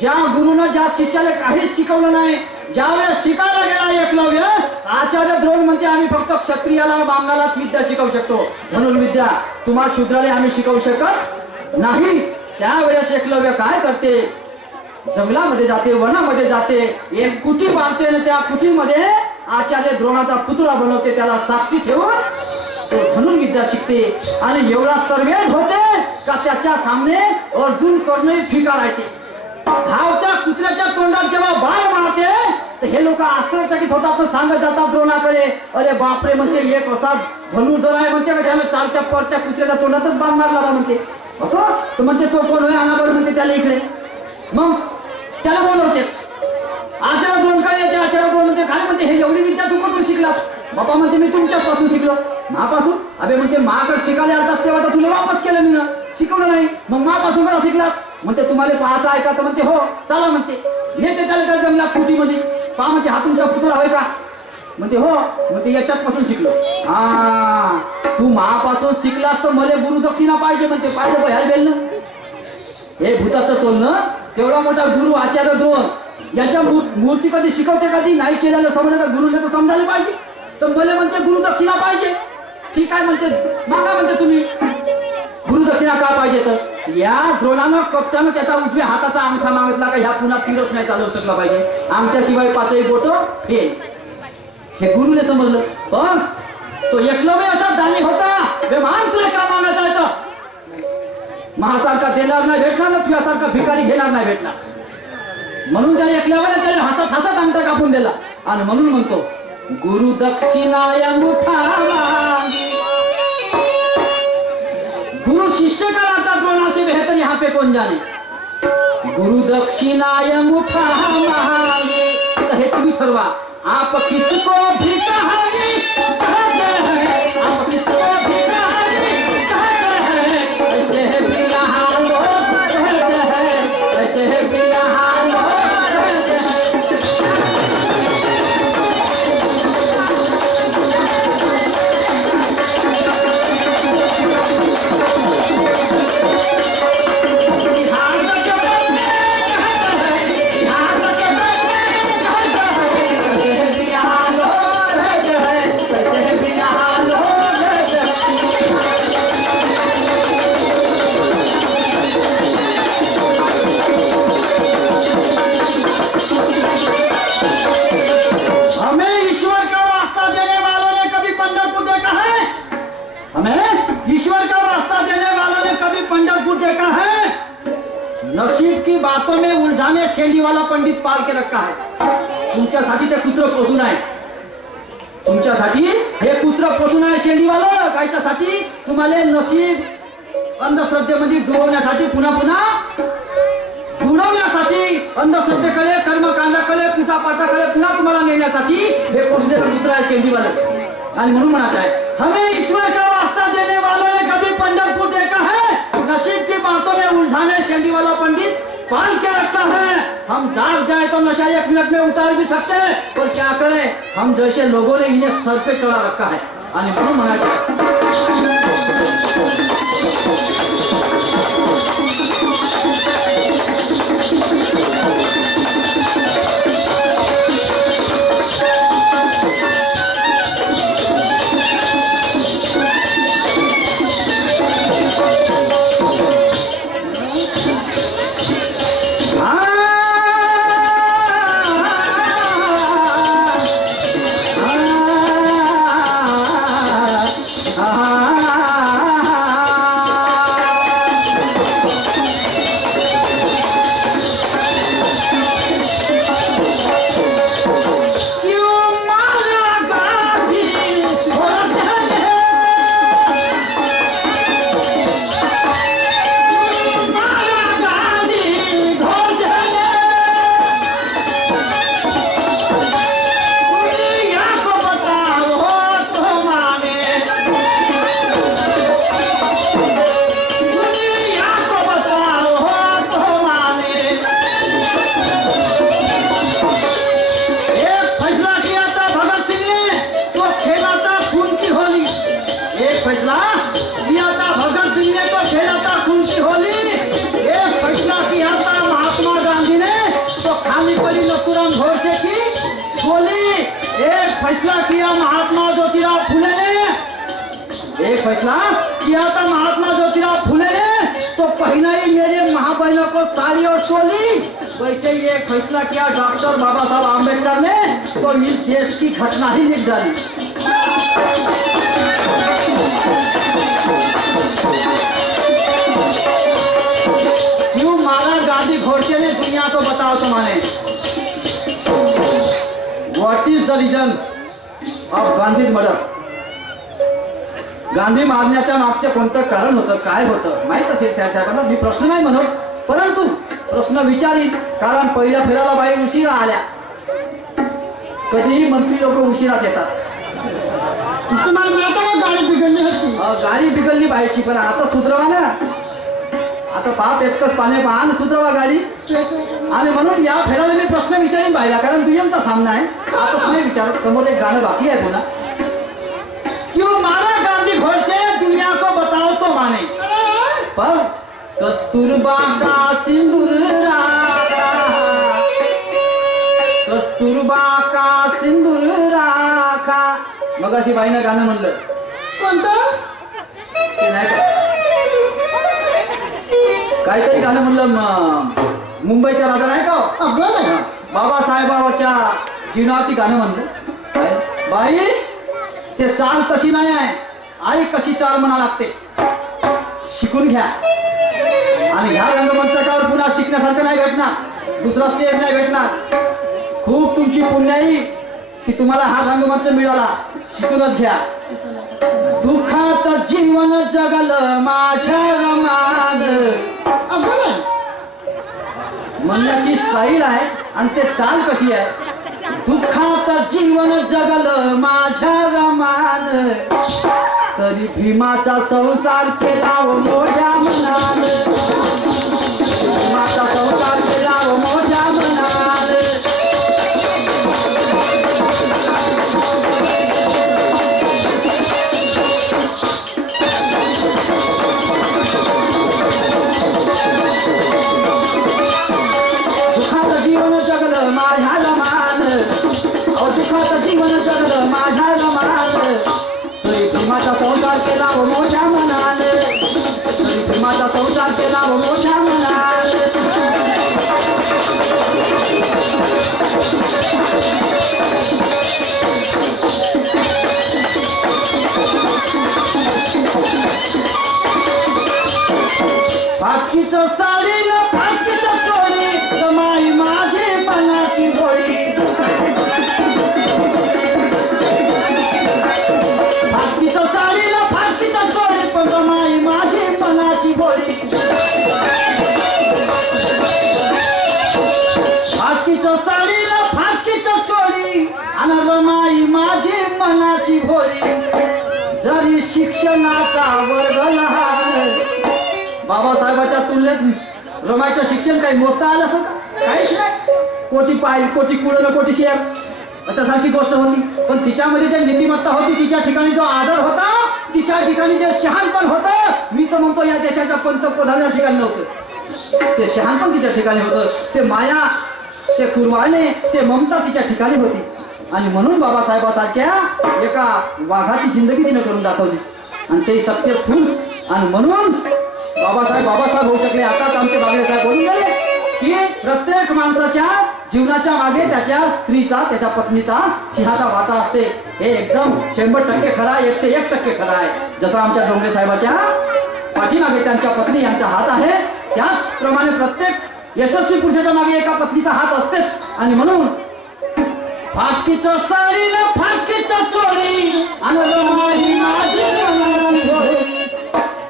ज्या गुरुनं ज्या शिष्याला काहीच शिकवलं नाही, ज्यावेळेस शिकायला गेला एकलव्य, आचार्य द्रोण म्हणते आम्ही फक्त क्षत्रियाला बामणालाच विद्या शिकवू शकतो, धनुर्विद्या तुम्हाला शूद्राला आम्ही शिकवू शकत नाही. त्यावेळेस एकलव्य काय करते, जंगलामध्ये जाते, वनामध्ये जाते, एक कुटी बांधते आणि त्या कुटीमध्ये आचार्य द्रोणाचा पुतळा बनवते, त्याला साक्षी ठेवून तो धनुर्विद्या शिकते. आणि एवढा सर्वेज होते का त्याच्या सामने अर्जुन कर्ण फिका राहते. धावत्या कुत्र्याच्या तोंडात जेव्हा बाण मारते तर हे लोक आश्चर्यचकित होतात, सांगत जातात द्रोणाकडे, अरे बापरे म्हणते, एक असाच धनुर्धर आहे म्हणते का त्यानं चालत्या परत्या कुत्र्याच्या तोंडातच बाण मारला म्हणते. असं तर म्हणते तो कोण होय आणाबर म्हणते त्याला इकडे. मग त्याला बोलवते, आचार्य द्रोण काय येते, आचार्य द्रोण म्हणते काय म्हणते, हे एवढी विद्या तू कुठून शिकलास? बापा म्हणते मी तुमच्यापासून शिकलो. मापासून? अबे म्हणते माकडे शिकायला आलतास तेव्हा तर तुला वापस केलं मी, शिकवलं नाही, मग मापासून कसा शिकलास? म्हणते तुम्हाला पाहायचं आहे का? तर म्हणते हो चला म्हणते. नेते त्याला त्या जंगलात कुटीमध्ये, पहा म्हणते हा तुमचा पुतळा होय का? म्हणते हो. म्हणते याच्यात पासून शिकलो. हा तू मापासून शिकलास तर मला गुरुदक्षिणा पाहिजे म्हणते. पाहिजे ह्या बेल ना हे भूताचं चोलणं, तेवढा मोठा गुरु आचार्य द्रोण याच्या मूर्ती कधी शिकवते, कधी नाही केलेलं समजलं तर गुरुला तर समजायला पाहिजे. तर मला म्हणते गुरुदक्षिणा पाहिजे. ठीक आहे म्हणते, मागा म्हणते तुम्ही गुरुदक्षिणा का पाहिजे. तर या द्रोणानं कप्तानं त्याचा उजव्या हाताचा अंगठा मागितला का ह्या पुन्हा तीरच नाही चालवू शकला पाहिजे, आमच्याशिवाय पाचही बोट फेल. हे गुरुने समजलं. पण तो एकलव्य असा दानी होता, बेमान तुला का मागायचा आहे तर महासारखा देणार नाही भेटणार ना, तुझ्यासारखा भिकारी घेणार नाही भेटणार. म्हणून त्या एकलव्याने त्याने हसत हसत अंगठा कापून दिला. आणि म्हणून म्हणतो गुरु दक्षिणाय अंगठा मांगी. गुरु शिष्य का नाता द्रोणा से बेहतर यहाँ पे कौन जाने. गुरु दक्षिणाय अंगठा मांगी. तर हे तुम्ही ठरवा, आप किसको भी कहानी कहते हैं, आप किसको भी कहानी कहते हैं, ऐसे है बिरहा लोग कहते हैं, ऐसे है बिरहा लोग कहते हैं. नसीब की बातों में उलझाने शेंडी वाला पंडित पाल के रखा है. तुमच्यासाठी ते कुत्र पोसून आहे, तुमच्यासाठी हे कुत्र पोसून आहे शेंडीवाला. कायच्यासाठी? तुम्हाला नसीब अंधश्रद्धेमध्ये डुबवण्यासाठी, पुन्हा पुन्हा बुडवण्यासाठी, अंधश्रद्धेकडे, कर्मकांडाकडे, पूजापाठाकडे पुन्हा तुम्हाला नेण्यासाठी हे पोसलेलं कुत्र आहे शेंडीवाला. आणि म्हणून म्हणत आहे, हमें ईश्वर का वास्ता देने वालों ने कभी पंढरपुर देखा है, नसीब की बातों में उलझाने शेंडी वाला पंडित पाल के रखा है. हम जाग जाए तो नशा 1 मिनट में उतार भी सकते हैं, पर क्या करें, हम जैसे लोगों ने इन्हें सर पे चढ़ा रखा है. आणि म्हणून म्हणायचं महात्मा गांधी ने फैसला किया महात्मा ज्योतिराव फुले ने, एक फैसला किया था महात्मा ज्योतिराव फुले ने, तो पहना ही मेरे महाबहनों को साड़ी और चोली। वैसे ही एक फैसला किया डॉक्टर बाबा साहब आम्बेडकर ने, तो इस देश की घटना ही लिख डाली। क्यों मारा गांधी घोड़के ने, दुनिया को बताओ तुम्हारे। What is the region of Gandhi murder? Gandhi मारण्याच्या मागचे कोणतं कारण होतं, काय होतं माहित असेल साहेबांना, मी प्रश्न नाही म्हणत, परंतु प्रश्न विचारीन, कारण पहिल्या फेऱ्याला बाई उशिरा आल्या, कधीही मंत्री लोक उशिराच येतात। तुम्हाला माहिती आहे गाडी बिघडली होती, गाडी बिघडली बाईची, पण आता सुधरवा ना, आता पाप एकच पाने पान सुधरवा गाडी। आणि म्हणून या फेऱ्याला मी प्रश्न विचारीन बाईला, कारण दुय्यमचा सामना आहे। आता तुम्ही विचारत, समोर एक गाणं बाकी आहे पुन्हा। क्यों मारा गांधी घोड़से, दुनिया को बताओ तो माने, पर कस्तूरबा का सिंदूर राखा, कस्तूरबा का सिंदूर राखा। मग अशी बाईनं गाणं म्हणलं, कोणतं ते नाही का, काहीतरी गाणं म्हणलं, मुंबईच्या राजा नाही का, बाबासाहेबांच्या जीवनावरती गाणं म्हणलं। बाई ते चाल तशी नाही आहे, आई कशी चाल म्हणा लागते, शिकून घ्या। आणि ह्या रंगमंचावर पुन्हा शिकण्यासारखं नाही भेटणार, दुसरा स्टेज नाही भेटणार। खूप तुमची पुण्याई की तुम्हाला हा रंगमंच मिळाला, शिकूनच घ्या। दुःखात जीवन जगलं माझ्या रमान, म्हणण्याची स्टाईल आहे आणि ते चाल कशी आहे। दुःखात जीवन जगलं माझ्या रमान, तरी भीमाचा संसार केला मोठ्या मनान, भीमाचा संसार केला मोठ्या मनान। दुःखात जीवन जगलं माझ्या रमान, दुःखात जीवन जगलं माझ्या रमान, तरी भीमाचा संसार केला मोठ्या मनान, तरी भीमाचा संसार केला मोठ्या मनान। फाटकीचं साडी न फाटकीचं चोळी, रमाई माझी मनाची गोळी, फाटकीचं साडी न फाटकीचं चोळी, पण रमाई माझी मनाची गोळी। फाटकीचं साडी न फाटकीचं चोळी, आणि रमाई माझी मनाची भोळी। जरी शिक्षणाचा वर्ग लहान, बाबासाहेबाच्या तुलनेत रमाईचं शिक्षण काही मोजता आलं असं काहीच नाही, कोटी पाय कोटी कुळं कोटी शेअर अशासारखी गोष्ट होती। पण तिच्यामध्ये जे नीतिमत्ता होती, तिच्या ठिकाणी जो आदर होता, तिच्या ठिकाणी जे शहाणपण होतं, मी तर म्हणतो या देशाच्या पंतप्रधानाच्या ठिकाणी नव्हतं, ते शहाणपण तिच्या ठिकाणी होतं, ते माया, ते कुर्बाने, ते ममता तिच्या ठिकाणी होती। आणि म्हणून बाबासाहेबासारख्या एका वाघाची जिंदगी तिने करून दाखवली, आणि ते सक्सेसफुल। आणि म्हणून बाबासाहेब होऊ शकले। आताच आमचे बागडे साहेब बोलून गेले की प्रत्येक माणसाच्या जीवनाच्या मागे त्याच्या स्त्रीचा, त्याच्या पत्नीचा सिंहाचा वाटा असते। हे एकदम 100% खरं आहे, 101% खरं आहे। जसं आमच्या डोंगरे साहेबाच्या पाठीमागे त्यांच्या पत्नी यांचा हात आहे, त्याचप्रमाणे प्रत्येक यशस्वी पुरुषाच्या मागे एका पत्नीचा हात असतेच। आणि म्हणून फाटकीचं साडी न फाटकीचं चोळी, आणि रमाई माझी मनाची भोळी।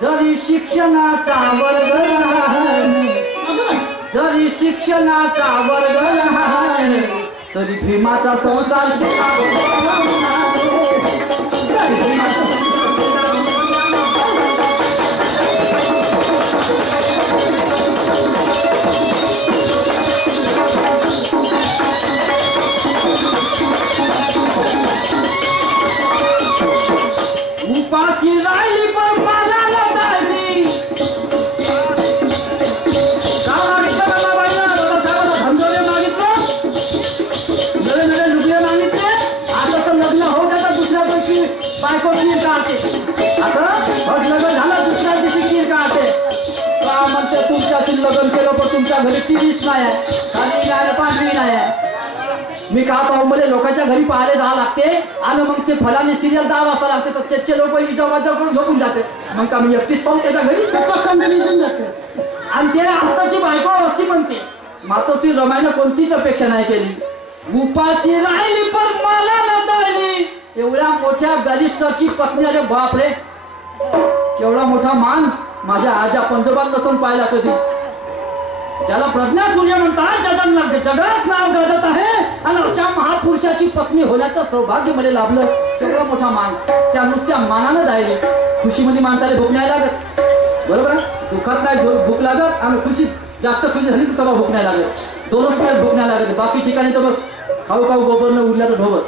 जरी शिक्षणाचा वर्ग लहान, जरी शिक्षणाचा वर्ग लहान, तरी भीमाचा संसार केला उपाशी राहिली पण पाण्याला तारली। काय मागितलं मला बाईला, धंदोरे मागितलं, नवे नवे लुगडे मागितले, आता तर खीर काढते. आता बस लग्न झालं दुसऱ्या दिवशी खीर काढते. का म्हणते तुमच्याशी लग्न केलं पण तुमच्या घरी टीव्हीच नाही आहे, खाली नाही पांढरी नाही आहे. मी का पाहू मला लोकांच्या घरी पाहायला जावं लागते आणि मग ते फलाने सिरियल 10 वाजता लागते तर त्याचे लोक इजावाजा करून झोपून जाते. मग का मी एकटीच पाहू त्याच्या घरी सपकंद निघून जाते. आणि ते आताची बायको अशी म्हणते मातोश्री रमाईनं कोणतीच अपेक्षा नाही केली. उपाशी राहिली पण मला न द्यायली. एवढ्या मोठ्या बॅरिस्टरची पत्नी, अरे बापरे एवढा मोठा मान माझ्या आजा पंजोबात नसून पाहिला कधी. ज्याला प्रज्ञा सूर्य म्हणतात, ज्याचं जगात नाव गाजत आहे आणि अशा महापुरुषाची पत्नी होण्याचं सौभाग्य मला लाभलं. एवढा मोठा मान त्या नुसत्या मानानं द्यायली. खुशीमध्ये माणसाला भूक नाही लागत, बरोबर आहे. दुःखात नाही भूक लागत आणि खुशीत जास्त खुशी झाली तर तेव्हा भूक नाही लागत. दोनच वेळेस भूक नाही लागत. बाकी ठिकाणी तर बस खाऊ खाऊ गोबरनं उरल्याचं ढोबत.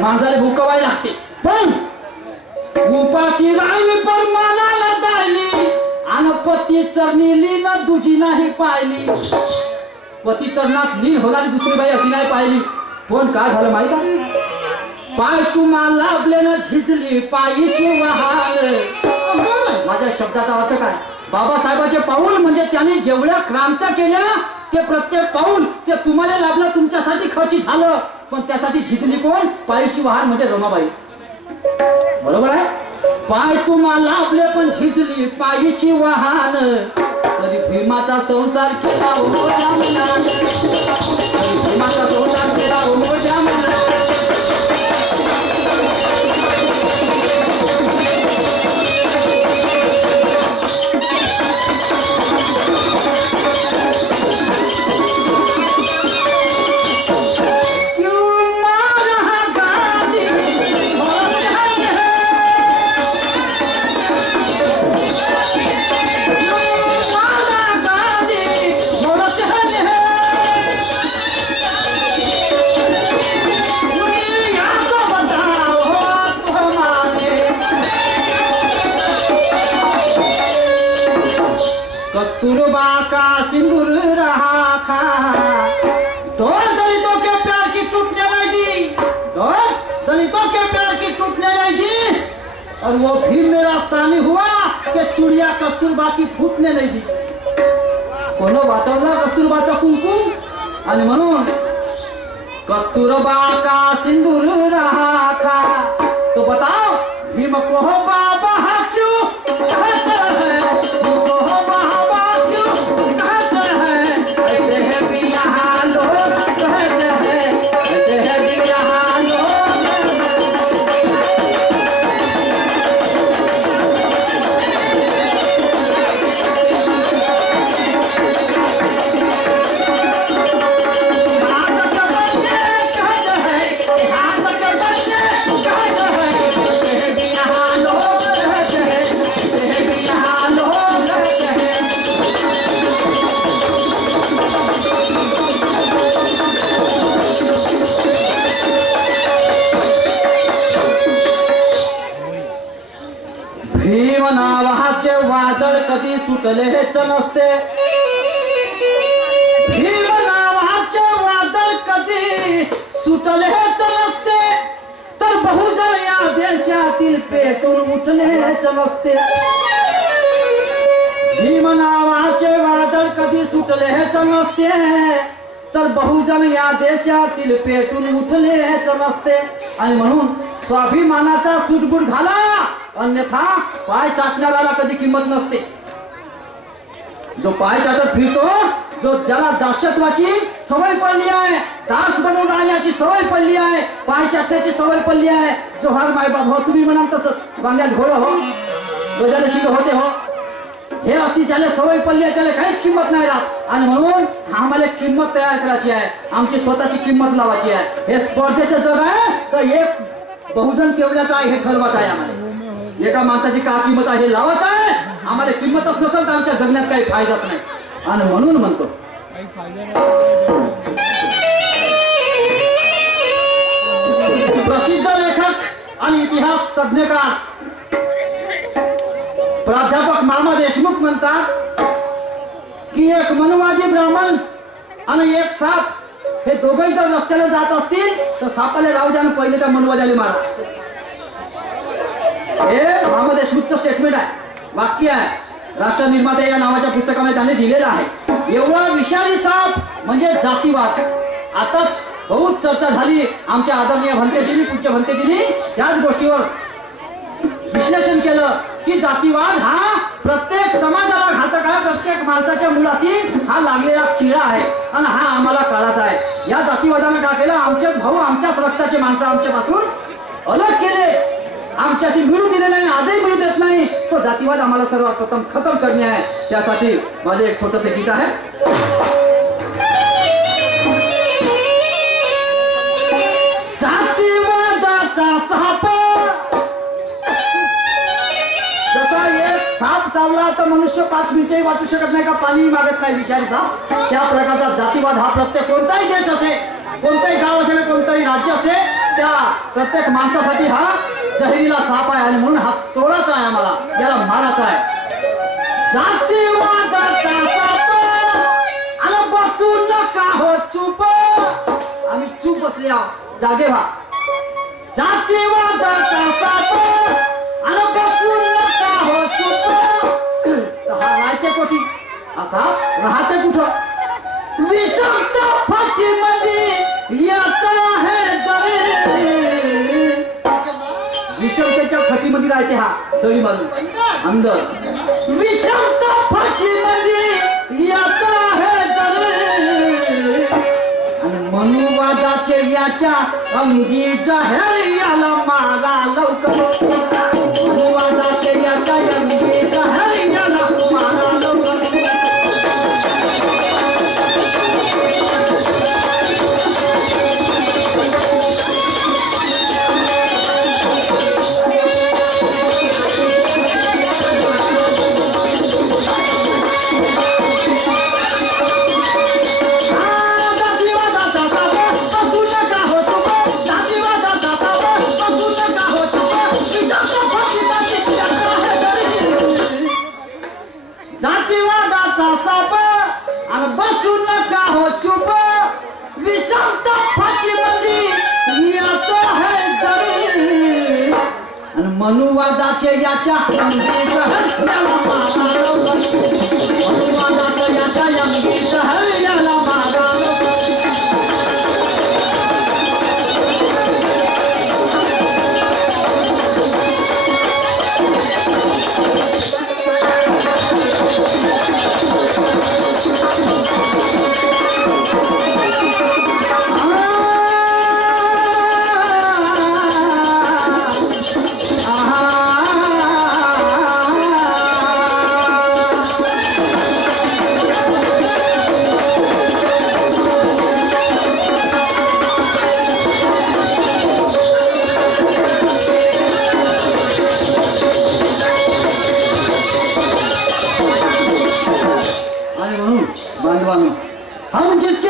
माणसाला भूक कवाय लागते. पण उपाशी राहिली पण मानाला द्यायली आणि पती चरणी लीन दुजी नाही पाहिली. पती चरणात लीन होणारी दुसरी बाई अशी नाही पाहिली. पण काय झालं माहिती का? पाय तुम्हाला लाभले न झिजली पायीची वहाल. माझ्या शब्दाचा अर्थ काय? बाबासाहेबांचे पाऊल म्हणजे त्यांनी जेवढ्या क्रांत्या केल्या ते प्रत्येक पाऊल ते तुम्हाला लाभलं, तुमच्यासाठी खर्ची झालं. पण त्यासाठी झिजली कोण? पायीची वहाल म्हणजे रमाबाई. बरोबर आहे. पाय तुम्हाला लाभले पण झिजली पायीची वाहन. तरी भीमाचा संसार केला मोठा म्हणा, तरी भीमाचा संसार केला मोठा म्हणा. कस्तूरबा का सिंदूर रहा खा, दो दलितों के प्यार की टूटने लगी, दो दलितों के प्यार की टूटने लगी. और वो भी मेरा सानी हुआ कि चुड़िया कस्तूरबा की फूटने लगी. कोनो वाचवला कस्तूरबाचा कुंकुम आणि म्हणून कस्तूरबा का सिंदूर रहा खा. तो बताओ भीम को हो बाबा क्यों कहता है, को हो बाबा क्यों कहता है. ऐसे है भी यहाँ लोग कहते हैं, ऐसे है भी यहाँ लोग. भीम नावाचे वादळ कधी सुटलेच नसते. भीम नावाचे वादळ कधी सुटलेच नसते. तर बहुजन या देशातील पेटून उठलेच नसते. भीम नावाचे वादळ कधी सुटलेच नसते. तर बहुजन या देशातील पेटून उठलेच नसते. आणि म्हणून स्वाभिमानाचा सूटबूट घाला, अन्यथा पाय चाटणाऱ्याला कधी किंमत नसते. जो पाय चाटत फिरतो, जो ज्याला दास्यत्वाची सवय पडली आहे, दास बनवून राहण्याची सवय पडली आहे, पाय चाटण्याची सवय पडली आहे. जोहार मायबाप हो, तुम्ही म्हणाल तसंच वांग्यात घोडं हो, गजाला शिंग होते हो. हे अशी ज्याला सवय पडली आहे त्याला काहीच किंमत नाही राहत. आणि म्हणून आम्हाला किंमत तयार करायची आहे, आमची स्वतःची किंमत लावायची आहे. हे स्पर्धेचं जग आहे तर एक बहुजन केवढ्याचं आहे हे ठरवायचं आहे. आम्हाला एका माणसाची का किंमत आहे हे लावायचं आहे. आम्हाला किंमतच नसेल तर आमच्या जगण्यात काही फायदाच नाही. आणि म्हणून म्हणतो प्रसिद्ध लेखक आणि इतिहास तज्ञकार प्राध्यापक मामा देशमुख म्हणतात की एक मनुवादी ब्राह्मण आणि एक साप हे दोघेही जर रस्त्याला जात असतील तर सापाला राहू द्या आणि पहिले त्या मनुवाद्याला मारा. हे मोहम्मद देशमुखचं स्टेटमेंट आहे, वाक्य आहे. राष्ट्र निर्माते या नावाच्या पुस्तकामध्ये त्यांनी दिलेलं आहे. एवढा विषारी साप म्हणजे जातीवाद. आताच बहुत चर्चा झाली आमच्या आदरणीय भंतेजींनी, पूज्य भंतेजींनी त्याच गोष्टीवर विश्लेषण केलं की जातीवाद हा प्रत्येक समाजाला घातक आहे, प्रत्येक माणसाच्या मुलाशी हा लागलेला किडा आहे आणि हा आम्हाला काळाचा आहे. या जातीवादानं काय केलं, आमचे भाऊ आमच्याच रक्ताचे माणसं आमच्यापासून अलग केले, आमच्याशी मिळू दिले नाही, आजही मिळू देत नाही. तो जातीवाद आम्हाला सर्वप्रथम खतम करणे आहे. त्यासाठी माझे एक छोटंसं गीत आहे. जातीवादाचा साप, जसा एक साप चावला तर मनुष्य 5 मिनिटही वाचू शकत नाही का, पाणी मागत नाही विषारी साप, त्या प्रकारचा जातीवाद हा प्रत्येक कोणताही देश असे, कोणताही गाव असेल, कोणतंही राज्य असे, त्या प्रत्येक माणसासाठी हा जहिरीला साप आहे आणि म्हणून हा तोडाचा आहे, आम्हाला याला मारायचा आहे. जातीवादाचा साप आणि बसू नका हो चूप, आम्ही चूप बसले आहोत, जागे व्हा. जातीवादाचा साप आणि बसू नका हो चूप, हा राहते कोठी, असा राहते कुठं, विषमता फाटी मध्ये याचा आहे दरी, विषमतेच्या फाटीमध्ये राहते हा दरी मारून अंदर, विषमता फाटीमध्ये याचा आहे दरी आणि मनुवादाचे याच्या अंगी जाहीर याला मारा लवकर, मनुवादाचे याच्या अंगी जाहीर याला मारा लवकर. जातीवादाचा साप आणि बसू नका हो चूप, विषमता फाटीमध्ये याचा आहे दरी आणि मनुवादाचे याच्या अंगी जहर याला मारा लवकर, मनुवादाचे याच्या अंगी जहर याला मारा लवकर. हम जिसके